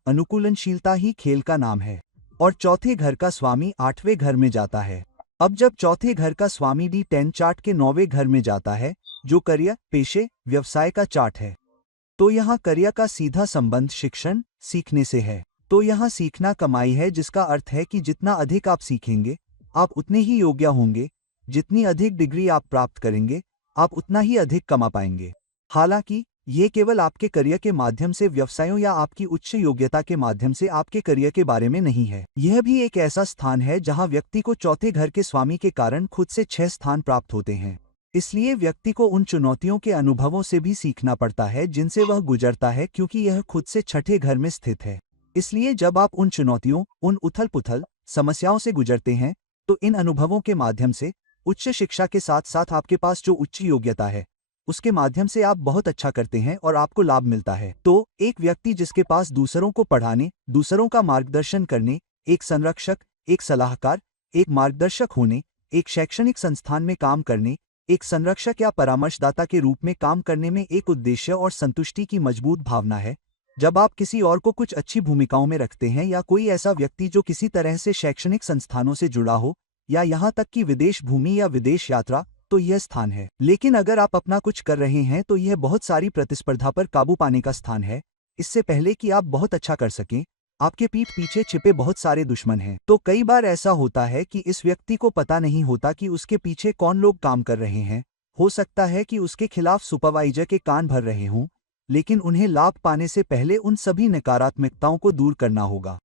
अनुकूलनशीलता ही खेल का नाम है। और चौथे घर का स्वामी 8वें घर में जाता है। अब जब चौथे घर का स्वामी D10 चार्ट के 9वें घर में जाता है, जो करियर, पेशे, व्यवसाय का चार्ट है, तो यहाँ करियर का सीधा संबंध शिक्षण, सीखने से है। तो यहाँ सीखना कमाई है, जिसका अर्थ है कि जितना अधिक आप सीखेंगे, आप उतने ही योग्य होंगे। जितनी अधिक डिग्री आप प्राप्त करेंगे, आप उतना ही अधिक कमा पाएंगे। हालांकि ये केवल आपके करियर के माध्यम से, व्यवसायों या आपकी उच्च योग्यता के माध्यम से आपके करियर के बारे में नहीं है। यह भी एक ऐसा स्थान है जहां व्यक्ति को चौथे घर के स्वामी के कारण खुद से 6 स्थान प्राप्त होते हैं। इसलिए व्यक्ति को उन चुनौतियों के अनुभवों से भी सीखना पड़ता है जिनसे वह गुजरता है, क्योंकि यह खुद से छठे घर में स्थित है। इसलिए जब आप उन चुनौतियों, उन उथल-पुथल, समस्याओं से गुजरते हैं, तो इन अनुभवों के माध्यम से, उच्च शिक्षा के साथ साथ आपके पास जो उच्च योग्यता है, उसके माध्यम से आप बहुत अच्छा करते हैं और आपको लाभ मिलता है। तो एक व्यक्ति जिसके पास दूसरों को पढ़ाने, दूसरों का मार्गदर्शन करने, एक संरक्षक, एक सलाहकार, एक मार्गदर्शक होने, एक शैक्षणिक संस्थान में काम करने, एक संरक्षक या परामर्शदाता के रूप में काम करने में एक उद्देश्य और संतुष्टि की मजबूत भावना है। जब आप किसी और को कुछ अच्छी भूमिकाओं में रखते हैं, या कोई ऐसा व्यक्ति जो किसी तरह से शैक्षणिक संस्थानों से जुड़ा हो, या यहाँ तक कि विदेश भूमि या विदेश यात्रा, तो यह स्थान है। लेकिन अगर आप अपना कुछ कर रहे हैं, तो यह बहुत सारी प्रतिस्पर्धा पर काबू पाने का स्थान है। इससे पहले कि आप बहुत अच्छा कर सकें, आपके पीठ पीछे छिपे बहुत सारे दुश्मन हैं। तो कई बार ऐसा होता है कि इस व्यक्ति को पता नहीं होता कि उसके पीछे कौन लोग काम कर रहे हैं। हो सकता है कि उसके खिलाफ सुपरवाइजर के कान भर रहे हों, लेकिन उन्हें लाभ पाने से पहले उन सभी नकारात्मकताओं को दूर करना होगा।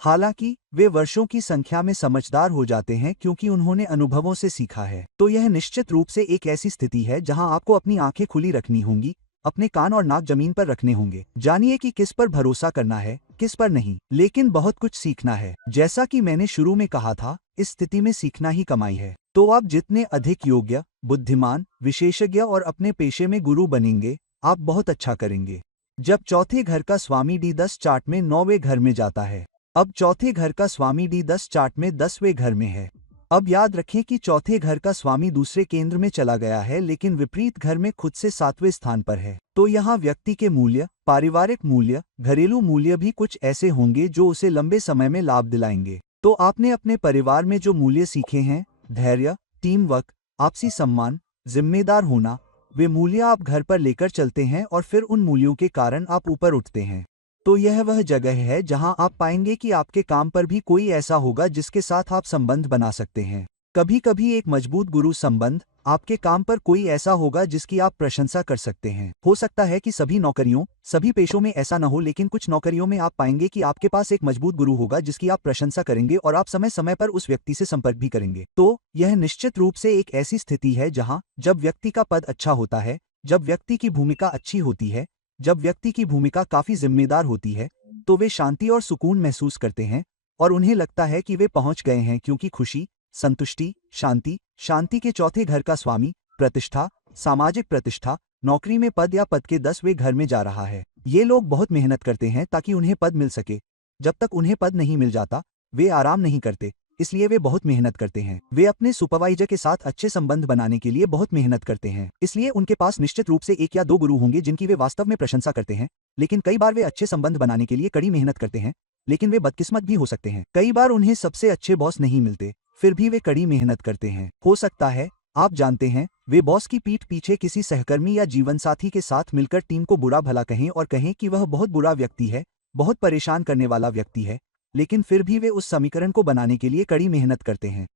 हालांकि वे वर्षों की संख्या में समझदार हो जाते हैं, क्योंकि उन्होंने अनुभवों से सीखा है। तो यह निश्चित रूप से एक ऐसी स्थिति है जहां आपको अपनी आंखें खुली रखनी होंगी, अपने कान और नाक जमीन पर रखने होंगे। जानिए कि किस पर भरोसा करना है, किस पर नहीं, लेकिन बहुत कुछ सीखना है। जैसा कि मैंने शुरू में कहा था, इस स्थिति में सीखना ही कमाई है। तो आप जितने अधिक योग्य, बुद्धिमान, विशेषज्ञ और अपने पेशे में गुरु बनेंगे, आप बहुत अच्छा करेंगे। जब चौथे घर का स्वामी D10 चार्ट में 9वें घर में जाता है। अब चौथे घर का स्वामी D10 चार्ट में 10वें घर में है। अब याद रखें कि चौथे घर का स्वामी दूसरे केंद्र में चला गया है, लेकिन विपरीत घर में खुद से 7वें स्थान पर है। तो यहाँ व्यक्ति के मूल्य, पारिवारिक मूल्य, घरेलू मूल्य भी कुछ ऐसे होंगे जो उसे लंबे समय में लाभ दिलाएंगे। तो आपने अपने परिवार में जो मूल्य सीखे हैं, धैर्य, टीम वर्क, आपसी सम्मान, जिम्मेदार होना, वे मूल्य आप घर पर लेकर चलते हैं और फिर उन मूल्यों के कारण आप ऊपर उठते हैं। तो यह वह जगह है जहां आप पाएंगे कि आपके काम पर भी कोई ऐसा होगा जिसके साथ आप संबंध बना सकते हैं। कभी कभी एक मजबूत गुरु संबंध, आपके काम पर कोई ऐसा होगा जिसकी आप प्रशंसा कर सकते हैं। हो सकता है कि सभी नौकरियों, सभी पेशों में ऐसा न हो, लेकिन कुछ नौकरियों में आप पाएंगे कि आपके पास एक मजबूत गुरु होगा जिसकी आप प्रशंसा करेंगे और आप समय समय पर उस व्यक्ति से संपर्क भी करेंगे। तो यह निश्चित रूप से एक ऐसी स्थिति है जहां जब व्यक्ति का पद अच्छा होता है, जब व्यक्ति की भूमिका अच्छी होती है, जब व्यक्ति की भूमिका काफी जिम्मेदार होती है, तो वे शांति और सुकून महसूस करते हैं और उन्हें लगता है कि वे पहुंच गए हैं, क्योंकि खुशी, संतुष्टि, शांति, शांति के चौथे घर का स्वामी, प्रतिष्ठा, सामाजिक प्रतिष्ठा, नौकरी में पद या पद के 10वें घर में जा रहा है। ये लोग बहुत मेहनत करते हैं ताकि उन्हें पद मिल सके। जब तक उन्हें पद नहीं मिल जाता, वे आराम नहीं करते, इसलिए वे बहुत मेहनत करते हैं। वे अपने सुपरवाइजर के साथ अच्छे संबंध बनाने के लिए बहुत मेहनत करते हैं। इसलिए उनके पास निश्चित रूप से 1 या 2 गुरु होंगे जिनकी वे वास्तव में प्रशंसा करते हैं। लेकिन कई बार वे अच्छे संबंध बनाने के लिए कड़ी मेहनत करते हैं, लेकिन वे बदकिस्मत भी हो सकते हैं। कई बार उन्हें सबसे अच्छे बॉस नहीं मिलते, फिर भी वे कड़ी मेहनत करते हैं। हो सकता है, आप जानते हैं, वे बॉस की पीठ पीछे किसी सहकर्मी या जीवनसाथी के साथ मिलकर टीम को बुरा भला कहें और कहें कि वह बहुत बुरा व्यक्ति है, बहुत परेशान करने वाला व्यक्ति है, लेकिन फिर भी वे उस समीकरण को बनाने के लिए कड़ी मेहनत करते हैं।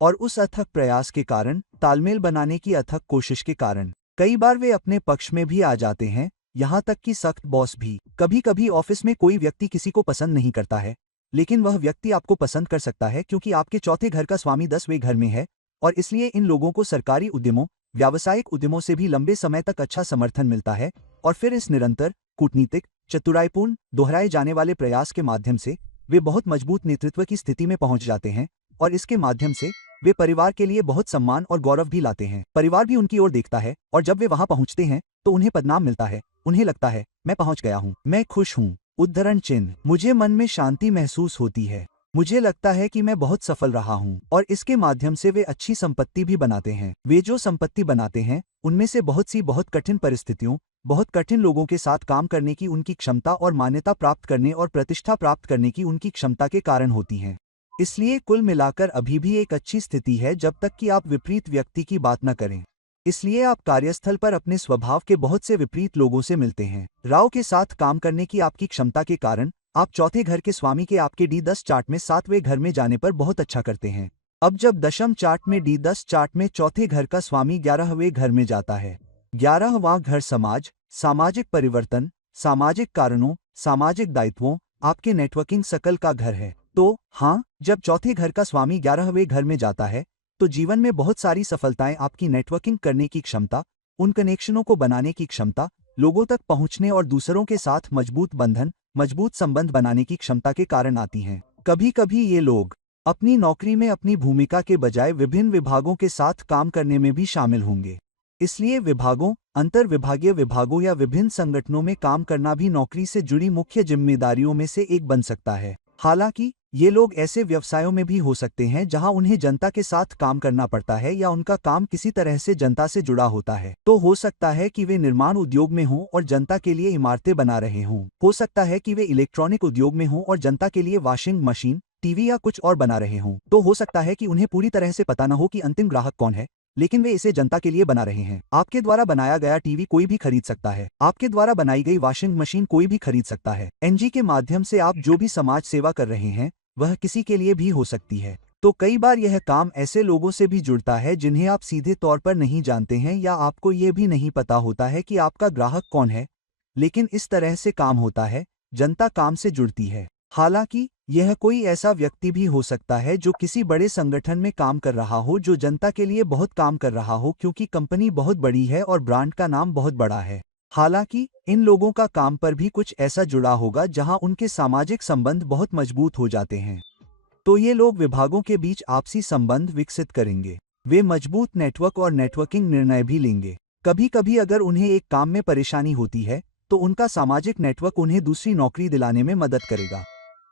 और उस अथक प्रयास के कारण, तालमेल बनाने की अथक कोशिश के कारण, कई बार वे अपने पक्ष में भी आ जाते हैं, यहाँ तक कि सख्त बॉस भी। कभी कभी ऑफिस में कोई व्यक्ति किसी को पसंद नहीं करता है, लेकिन वह व्यक्ति आपको पसंद कर सकता है क्योंकि आपके चौथे घर का स्वामी 10वें घर में है, और इसलिए इन लोगों को सरकारी उद्यमों, व्यावसायिक उद्यमों से भी लंबे समय तक अच्छा समर्थन मिलता है। और फिर इस निरंतर, कूटनीतिक, चतुराईपूर्ण, दोहराए जाने वाले प्रयास के माध्यम से वे बहुत मजबूत नेतृत्व की स्थिति में पहुंच जाते हैं, और इसके माध्यम से वे परिवार के लिए बहुत सम्मान और गौरव भी लाते हैं। परिवार भी उनकी ओर देखता है, और जब वे वहां पहुंचते हैं तो उन्हें पदनाम मिलता है। उन्हें लगता है, मैं पहुंच गया हूं, मैं खुश हूं। उद्धरण चिन्ह, मुझे मन में शांति महसूस होती है, मुझे लगता है कि मैं बहुत सफल रहा हूं। और इसके माध्यम से वे अच्छी संपत्ति भी बनाते हैं। वे जो संपत्ति बनाते हैं उनमें से बहुत सी बहुत कठिन परिस्थितियों, बहुत कठिन लोगों के साथ काम करने की उनकी क्षमता और मान्यता प्राप्त करने और प्रतिष्ठा प्राप्त करने की उनकी क्षमता के कारण होती हैं। इसलिए कुल मिलाकर अभी भी एक अच्छी स्थिति है जब तक कि आप विपरीत व्यक्ति की बात न करें। इसलिए आप कार्यस्थल पर अपने स्वभाव के बहुत से विपरीत लोगों से मिलते हैं। राव के साथ काम करने की आपकी क्षमता के कारण आप चौथे घर के स्वामी के आपके D10 चार्ट में 7वें घर में जाने पर बहुत अच्छा करते हैं। अब जब दशम चार्ट में D10 चार्ट में चौथे घर का स्वामी 11वें घर में जाता है। 11वां घर समाज, सामाजिक परिवर्तन, सामाजिक कारणों, सामाजिक दायित्वों, आपके नेटवर्किंग सर्कल का घर है। तो हाँ, जब चौथे घर का स्वामी 11वें घर में जाता है तो जीवन में बहुत सारी सफलताएं आपकी नेटवर्किंग करने की क्षमता, उन कनेक्शनों को बनाने की क्षमता, लोगों तक पहुंचने और दूसरों के साथ मजबूत बंधन, मजबूत संबंध बनाने की क्षमता के कारण आती हैं। कभी कभी ये लोग अपनी नौकरी में अपनी भूमिका के बजाय विभिन्न विभागों के साथ काम करने में भी शामिल होंगे। इसलिए विभागों, अंतर विभागीय विभागों या विभिन्न संगठनों में काम करना भी नौकरी से जुड़ी मुख्य जिम्मेदारियों में से एक बन सकता है। हालांकि ये लोग ऐसे व्यवसायों में भी हो सकते हैं जहां उन्हें जनता के साथ काम करना पड़ता है या उनका काम किसी तरह से जनता से जुड़ा होता है। तो हो सकता है कि वे निर्माण उद्योग में हों और जनता के लिए इमारतें बना रहे हों। हो सकता है कि वे इलेक्ट्रॉनिक उद्योग में हों और जनता के लिए वॉशिंग मशीन, टीवी या कुछ और बना रहे हों। तो हो सकता है कि उन्हें पूरी तरह से पता न हो कि अंतिम ग्राहक कौन है, लेकिन वे इसे जनता के लिए बना रहे हैं। आपके द्वारा बनाया गया टीवी कोई भी खरीद सकता है। आपके द्वारा बनाई गई वॉशिंग मशीन कोई भी खरीद सकता है। एनजी के माध्यम से आप जो भी समाज सेवा कर रहे हैं वह किसी के लिए भी हो सकती है। तो कई बार यह काम ऐसे लोगों से भी जुड़ता है जिन्हें आप सीधे तौर पर नहीं जानते हैं या आपको ये भी नहीं पता होता है कि आपका ग्राहक कौन है, लेकिन इस तरह से काम होता है, जनता काम से जुड़ती है। हालांकि यह कोई ऐसा व्यक्ति भी हो सकता है जो किसी बड़े संगठन में काम कर रहा हो, जो जनता के लिए बहुत काम कर रहा हो क्योंकि कंपनी बहुत बड़ी है और ब्रांड का नाम बहुत बड़ा है। हालांकि इन लोगों का काम पर भी कुछ ऐसा जुड़ा होगा जहां उनके सामाजिक संबंध बहुत मजबूत हो जाते हैं। तो ये लोग विभागों के बीच आपसी संबंध विकसित करेंगे। वे मजबूत नेटवर्क और नेटवर्किंग निर्णय भी लेंगे। कभी कभी अगर उन्हें एक काम में परेशानी होती है तो उनका सामाजिक नेटवर्क उन्हें दूसरी नौकरी दिलाने में मदद करेगा।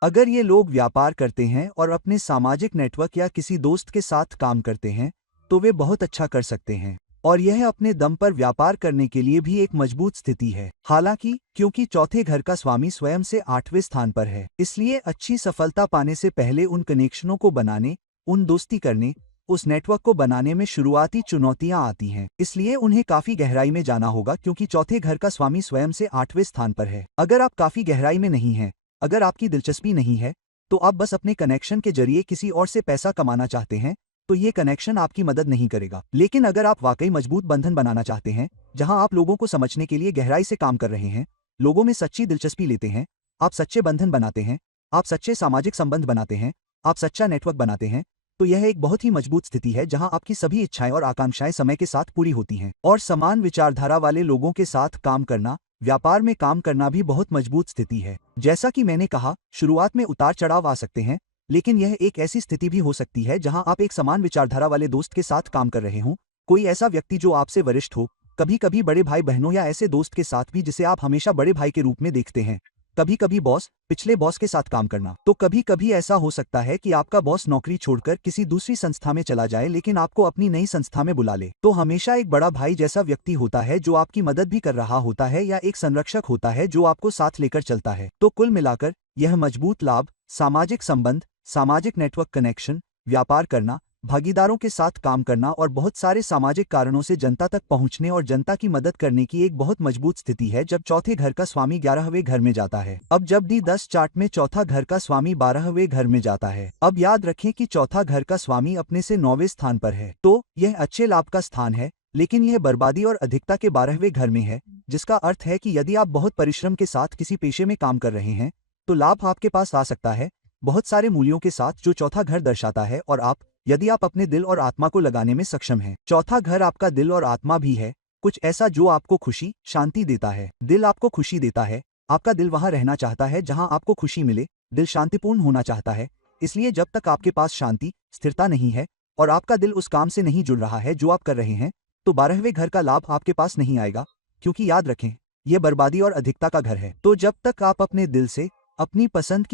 अगर ये लोग व्यापार करते हैं और अपने सामाजिक नेटवर्क या किसी दोस्त के साथ काम करते हैं, तो वे बहुत अच्छा कर सकते हैं और यह अपने दम पर व्यापार करने के लिए भी एक मजबूत स्थिति है। हालांकि क्योंकि चौथे घर का स्वामी स्वयं से 8वें स्थान पर है, इसलिए अच्छी सफलता पाने से पहले उन कनेक्शनों को बनाने, उन दोस्ती करने, उस नेटवर्क को बनाने में शुरुआती चुनौतियां आती हैं। इसलिए उन्हें काफी गहराई में जाना होगा क्योंकि चौथे घर का स्वामी स्वयं से 8वें स्थान पर है। अगर आप काफी गहराई में नहीं हैं, अगर आपकी दिलचस्पी नहीं है, तो आप बस अपने कनेक्शन के जरिए किसी और से पैसा कमाना चाहते हैं, तो ये कनेक्शन आपकी मदद नहीं करेगा। लेकिन अगर आप वाकई मजबूत बंधन बनाना चाहते हैं, जहां आप लोगों को समझने के लिए गहराई से काम कर रहे हैं, लोगों में सच्ची दिलचस्पी लेते हैं, आप सच्चे बंधन बनाते हैं, आप सच्चे सामाजिक संबंध बनाते हैं, आप सच्चा नेटवर्क बनाते हैं, तो यह एक बहुत ही मजबूत स्थिति है जहां आपकी सभी इच्छाएं और आकांक्षाएं समय के साथ पूरी होती हैं। और समान विचारधारा वाले लोगों के साथ काम करना, व्यापार में काम करना भी बहुत मजबूत स्थिति है। जैसा कि मैंने कहा, शुरुआत में उतार चढ़ाव आ सकते हैं, लेकिन यह एक ऐसी स्थिति भी हो सकती है जहां आप एक समान विचारधारा वाले दोस्त के साथ काम कर रहे हों, कोई ऐसा व्यक्ति जो आपसे वरिष्ठ हो, कभी कभी बड़े भाई बहनों या ऐसे दोस्त के साथ भी जिसे आप हमेशा बड़े भाई के रूप में देखते हैं, कभी कभी बॉस, पिछले बॉस के साथ काम करना। तो कभी कभी ऐसा हो सकता है कि आपका बॉस नौकरी छोड़कर किसी दूसरी संस्था में चला जाए लेकिन आपको अपनी नई संस्था में बुला ले। तो हमेशा एक बड़ा भाई जैसा व्यक्ति होता है जो आपकी मदद भी कर रहा होता है या एक संरक्षक होता है जो आपको साथ लेकर चलता है। तो कुल मिलाकर यह मजबूत लाभ, सामाजिक संबंध, सामाजिक नेटवर्क कनेक्शन, व्यापार करना, भागीदारों के साथ काम करना और बहुत सारे सामाजिक कारणों से जनता तक पहुंचने और जनता की मदद करने की एक बहुत मजबूत स्थिति है जब चौथे घर का स्वामी 11वें घर में जाता है। अब जब D10 चार्ट में चौथा घर का स्वामी 12वें घर में जाता है, अब याद रखें कि चौथा घर का स्वामी अपने से 9वें स्थान पर है, तो यह अच्छे लाभ का स्थान है, लेकिन यह बर्बादी और अधिकता के 12वें घर में है, जिसका अर्थ है कि यदि आप बहुत परिश्रम के साथ किसी पेशे में काम कर रहे हैं, तो लाभ आपके पास आ सकता है, बहुत सारे मूल्यों के साथ जो चौथा घर दर्शाता है। और यदि आप अपने दिल और आत्मा को लगाने में सक्षम हैं, चौथा घर आपका दिल और आत्मा भी है, कुछ ऐसा जो आपको खुशी, शांति देता है। दिल आपको खुशी देता है, आपका दिल वहां रहना चाहता है जहां आपको खुशी मिले, दिल शांतिपूर्ण होना चाहता है। इसलिए जब तक आपके पास शांति, स्थिरता नहीं है और आपका दिल उस काम से नहीं जुड़ रहा है जो आप कर रहे हैं, तो 12वें घर का लाभ आपके पास नहीं आएगा, क्योंकि याद रखें, यह बर्बादी और अधिकता का घर है। तो जब तक आप अपने दिल से, अपनी पसंद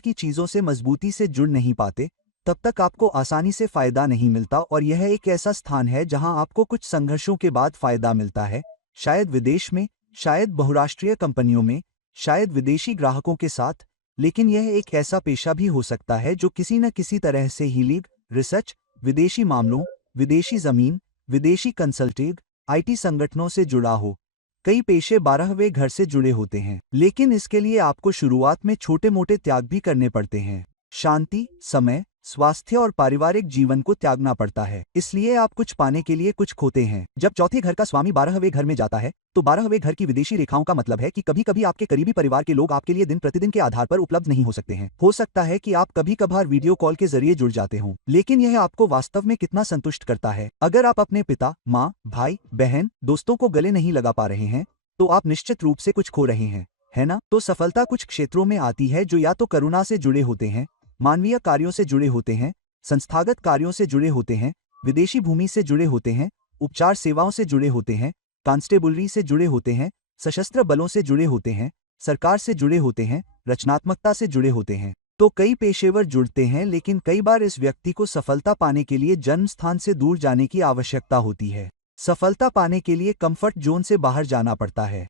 की चीजों से मजबूती से जुड़ नहीं पाते, तब तक आपको आसानी से फायदा नहीं मिलता। और यह एक ऐसा स्थान है जहां आपको कुछ संघर्षों के बाद फायदा मिलता है, शायद विदेश में, शायद बहुराष्ट्रीय कंपनियों में, शायद विदेशी ग्राहकों के साथ। लेकिन यह एक ऐसा पेशा भी हो सकता है जो किसी न किसी तरह से हीलिंग, रिसर्च, विदेशी मामलों, विदेशी जमीन, विदेशी कंसल्टिंग, IT संगठनों से जुड़ा हो। कई पेशे 12वें घर से जुड़े होते हैं, लेकिन इसके लिए आपको शुरुआत में छोटे मोटे त्याग भी करने पड़ते हैं। शांति, समय, स्वास्थ्य और पारिवारिक जीवन को त्यागना पड़ता है, इसलिए आप कुछ पाने के लिए कुछ खोते हैं। जब चौथे घर का स्वामी 12वें घर में जाता है, तो 12वें घर की विदेशी रेखाओं का मतलब है कि कभी कभी आपके करीबी परिवार के लोग आपके लिए दिन प्रतिदिन के आधार पर उपलब्ध नहीं हो सकते हैं। हो सकता है कि आप कभी कभार वीडियो कॉल के जरिए जुड़ जाते हों, लेकिन यह आपको वास्तव में कितना संतुष्ट करता है। अगर आप अपने पिता, माँ, भाई, बहन, दोस्तों को गले नहीं लगा पा रहे हैं, तो आप निश्चित रूप से कुछ खो रहे हैं, है ना? तो सफलता कुछ क्षेत्रों में आती है जो या तो करुणा से जुड़े होते हैं, मानवीय कार्यों से जुड़े होते हैं, संस्थागत कार्यों से जुड़े होते हैं, विदेशी भूमि से जुड़े होते हैं, उपचार सेवाओं से जुड़े होते हैं, कांस्टेबलरी से जुड़े होते हैं, सशस्त्र बलों से जुड़े होते हैं, सरकार से जुड़े होते हैं, रचनात्मकता से जुड़े होते हैं। तो कई पेशेवर जुड़ते हैं, लेकिन कई बार इस व्यक्ति को सफलता पाने के लिए जन्म स्थान से दूर जाने की आवश्यकता होती है। सफलता पाने के लिए कंफर्ट जोन से बाहर जाना पड़ता है।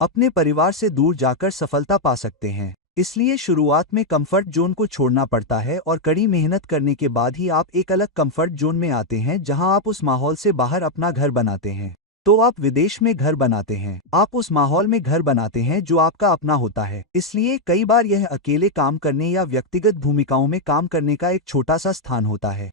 अपने परिवार से दूर जाकर सफलता पा सकते हैं, इसलिए शुरुआत में कंफर्ट जोन को छोड़ना पड़ता है और कड़ी मेहनत करने के बाद ही आप एक अलग कंफर्ट जोन में आते हैं जहां आप उस माहौल से बाहर अपना घर बनाते हैं। तो आप विदेश में घर बनाते हैं, आप उस माहौल में घर बनाते हैं जो आपका अपना होता है। इसलिए कई बार यह अकेले काम करने या व्यक्तिगत भूमिकाओं में काम करने का एक छोटा सा स्थान होता है।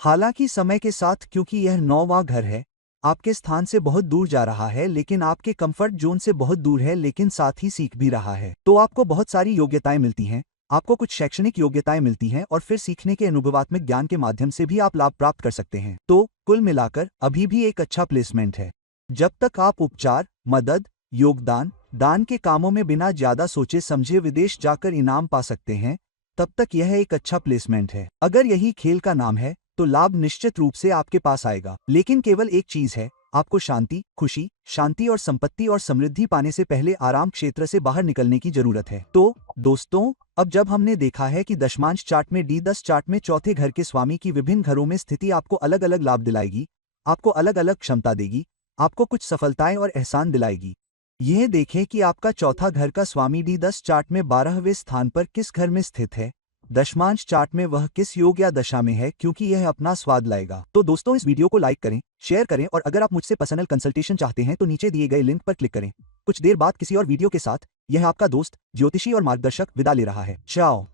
हालांकि समय के साथ, क्योंकि यह 9वां घर है, आपके स्थान से बहुत दूर जा रहा है, लेकिन आपके कंफर्ट जोन से बहुत दूर है, लेकिन साथ ही सीख भी रहा है। तो आपको बहुत सारी योग्यताएं मिलती हैं, आपको कुछ शैक्षणिक योग्यताएं मिलती हैं और फिर सीखने के अनुभवात्मक ज्ञान के माध्यम से भी आप लाभ प्राप्त कर सकते हैं। तो कुल मिलाकर अभी भी एक अच्छा प्लेसमेंट है। जब तक आप उपचार, मदद, योगदान, दान के कामों में बिना ज्यादा सोचे समझे विदेश जाकर इनाम पा सकते हैं, तब तक यह एक अच्छा प्लेसमेंट है। अगर यही खेल का नाम है, तो लाभ निश्चित रूप से आपके पास आएगा। लेकिन केवल एक चीज है, आपको शांति, खुशी, शांति और संपत्ति और समृद्धि पाने से पहले आराम क्षेत्र से बाहर निकलने की जरूरत है। तो दोस्तों, अब जब हमने देखा है कि दशमांश चार्ट में D10 चार्ट में चौथे घर के स्वामी की विभिन्न घरों में स्थिति आपको अलग अलग लाभ दिलाएगी, आपको अलग अलग क्षमता देगी, आपको कुछ सफलताएं और एहसान दिलाएगी। यह देखें कि आपका चौथा घर का स्वामी D10 चार्ट में 12वें स्थान पर किस घर में स्थित है, दशमांश चार्ट में वह किस योग या दशा में है, क्योंकि यह अपना स्वाद लाएगा। तो दोस्तों, इस वीडियो को लाइक करें, शेयर करें और अगर आप मुझसे पर्सनल कंसल्टेशन चाहते हैं तो नीचे दिए गए लिंक पर क्लिक करें। कुछ देर बाद किसी और वीडियो के साथ यह आपका दोस्त, ज्योतिषी और मार्गदर्शक विदा ले रहा है। चाओ।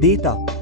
डेटा।